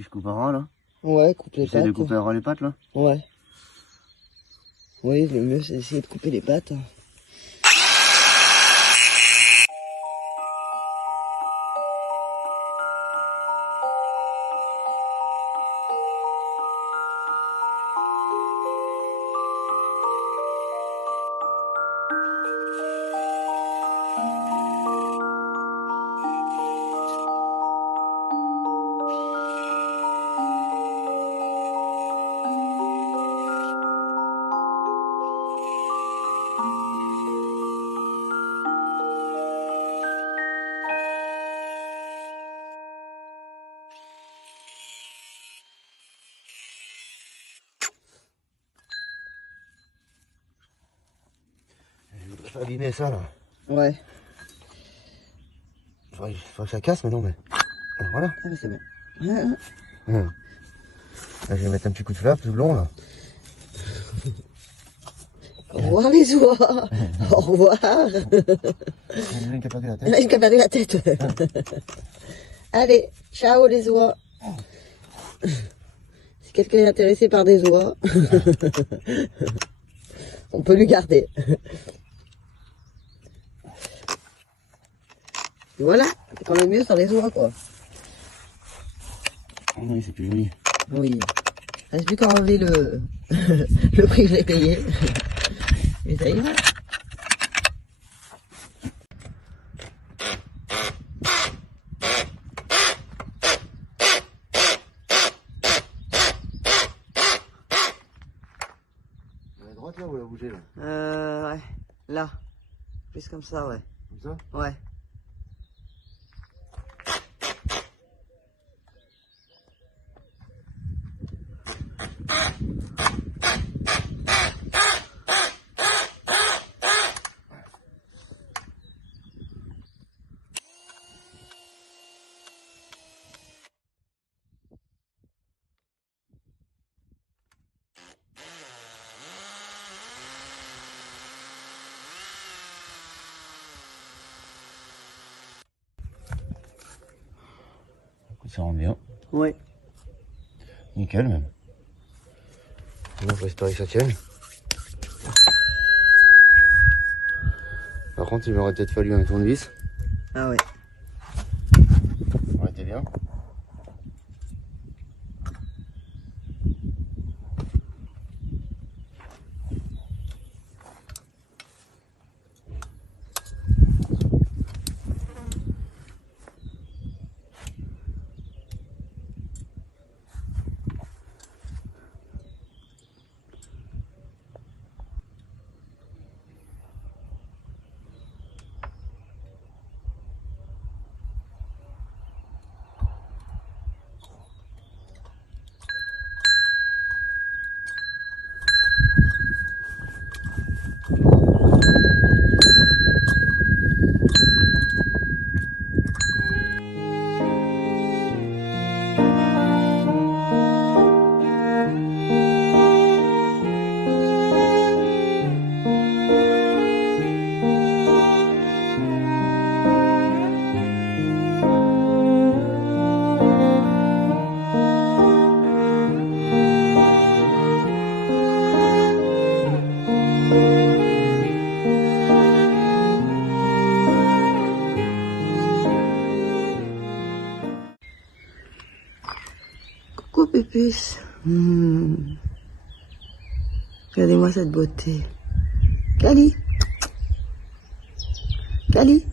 Si je coupe un ras là. Ouais, coupe les J'essaie pattes. de couper un ras les pattes là. Ouais. Oui, le mieux c'est d'essayer de couper les pattes. Je vais abîmer ça là. Ouais. Faudrait que ça casse maintenant mais. Voilà. Ah mais c'est bon. Ah, ah. Là, je vais mettre un petit coup de flap tout blond là. Au revoir les oies. Au revoir. Il y en a une qui a perdu la Il y en tête. a une qui a perdu la tête. Allez, ciao les oies. Si quelqu'un est intéressé par des oies, on peut lui garder. Et voilà, c'est quand même mieux sans les oies quoi. Oui, c'est plus joli. Oui. Reste plus qu'à enlever le, le prix que j'ai payé. Et ça ira. À droite là ou à la bouger là? Ouais. Là. Plus comme ça, ouais. Comme ça? Ouais. Écoute, ça rend bien. Ouais. Nickel même. Maintenant, faut espérer que ça tienne. Par contre, il m'aurait peut-être fallu un tournevis. Ah ouais. Ça aurait été bien. Coucou Pépus. Regardez-moi cette beauté. Cali. Cali.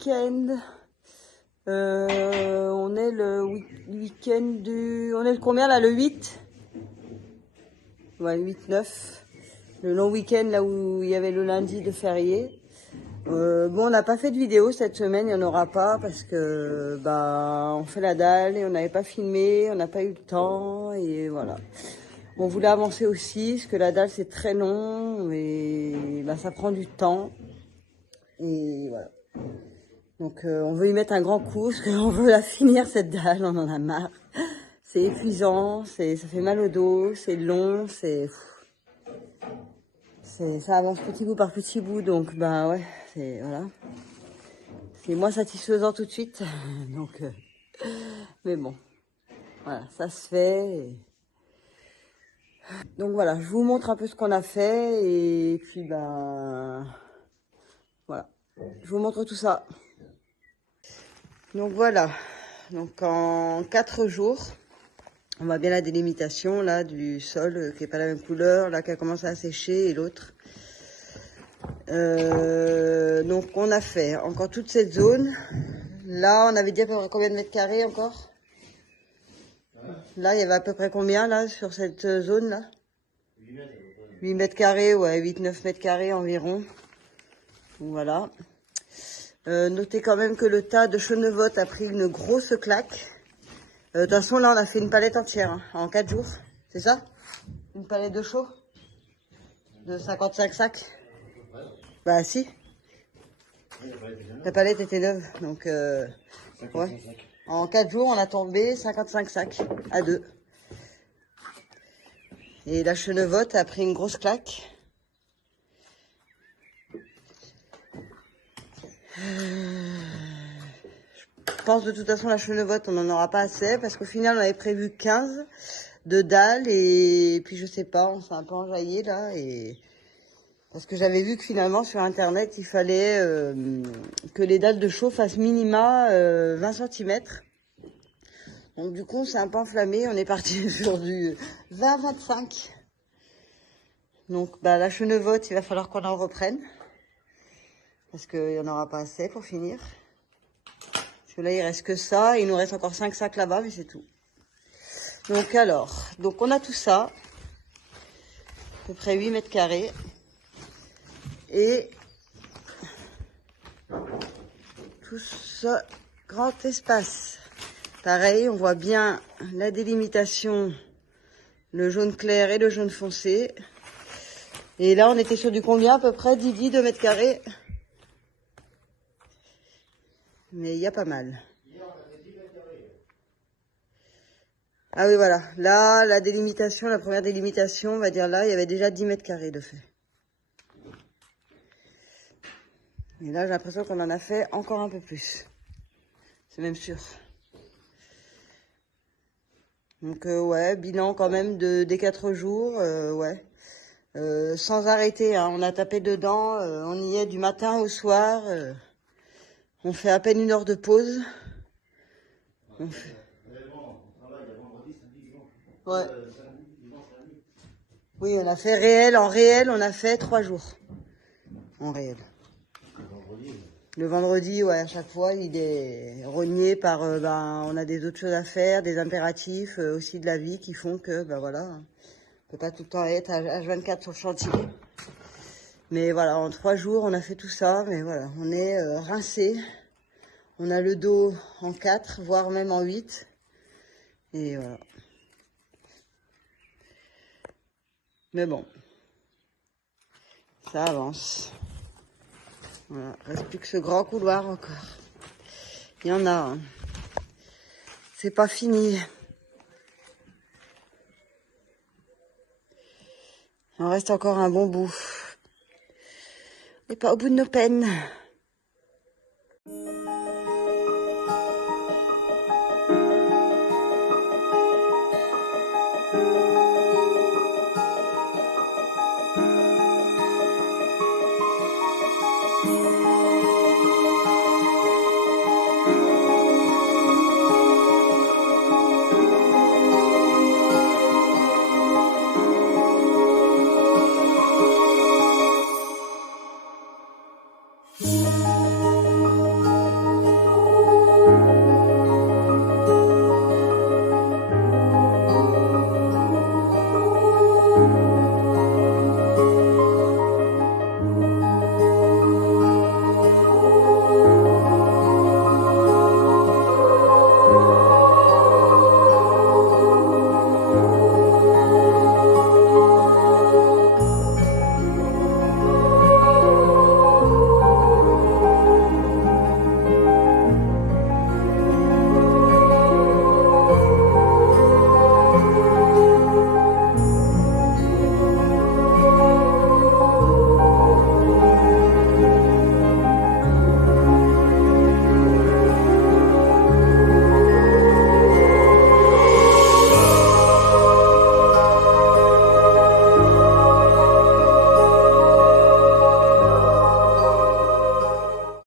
week-end. On est le week-end du... On est le combien là? Le 8? Ouais, 8-9. Le long week-end là où il y avait le lundi de férié. Bon, on n'a pas fait de vidéo cette semaine, il n'y en aura pas parce que bah on fait la dalle et on n'avait pas filmé, on n'a pas eu le temps et voilà. On voulait avancer aussi parce que la dalle c'est très long et bah, ça prend du temps et voilà. Donc on veut y mettre un grand coup parce qu'on veut la finir cette dalle, on en a marre. C'est épuisant, ça fait mal au dos, c'est long, ça avance petit bout par petit bout, donc bah ouais, voilà. C'est moins satisfaisant tout de suite, donc mais bon, voilà, ça se fait. Donc voilà, je vous montre un peu ce qu'on a fait et puis bah voilà, je vous montre tout ça. Donc voilà, donc en 4 jours, on voit bien la délimitation là du sol qui est pas la même couleur, là qui a commencé à sécher et l'autre. Donc on a fait encore toute cette zone. Là on avait dit à peu près combien de mètres carrés encore? Là il y avait à peu près combien là sur cette zone là? 8 mètres carrés, ouais, 8-9 mètres carrés environ. Voilà. Notez quand même que le tas de Chenevotte a pris une grosse claque. De toute façon là on a fait une palette entière hein, en 4 jours. C'est ça? Une palette de chaux? De 55 sacs? Bah si. La palette était neuve, donc ouais. En 4 jours, on a tombé 55 sacs à 2. Et la Chenevotte a pris une grosse claque. Je pense de toute façon la Chenevotte, on n'en aura pas assez parce qu'au final, on avait prévu 15 de dalles et puis je sais pas, on s'est un peu enjaillé là et... Parce que j'avais vu que finalement sur internet il fallait que les dalles de chaux fassent minima 20 cm. Donc du coup on s'est un peu enflammé, on est parti sur du 20-25. Donc bah, la Chenevotte il va falloir qu'on en reprenne. Parce qu'il n'y en aura pas assez pour finir. Parce que là il reste que ça, il nous reste encore 5 sacs là-bas mais c'est tout. Donc alors, donc on a tout ça. À peu près 8 mètres carrés. Et tout ce grand espace. Pareil, on voit bien la délimitation, le jaune clair et le jaune foncé. Et là, on était sur du combien à peu près, Didi, 2 mètres carrés? Mais il y a pas mal. Ah oui, voilà. Là, la délimitation, la première délimitation, on va dire là, il y avait déjà 10 mètres carrés de fait. Et là, j'ai l'impression qu'on en a fait encore un peu plus. C'est même sûr. Donc, ouais, bilan quand même des 4 jours, ouais. Sans arrêter, hein. On a tapé dedans, on y est du matin au soir. On fait à peine 1 heure de pause. Ouais. Oui, on a fait réel, en réel, on a fait 3 jours. En réel. Le vendredi, ouais, à chaque fois, il est rogné par, on a des autres choses à faire, des impératifs, aussi de la vie qui font que, voilà, on peut pas tout le temps être à H24 sur le chantier. Mais voilà, en 3 jours, on a fait tout ça, mais voilà, on est rincé. On a le dos en 4, voire même en 8. Et voilà. Mais bon, ça avance. Voilà, reste plus que ce grand couloir encore. Il y en a. Hein. C'est pas fini. Il en reste encore un bon bout. On n'est pas au bout de nos peines.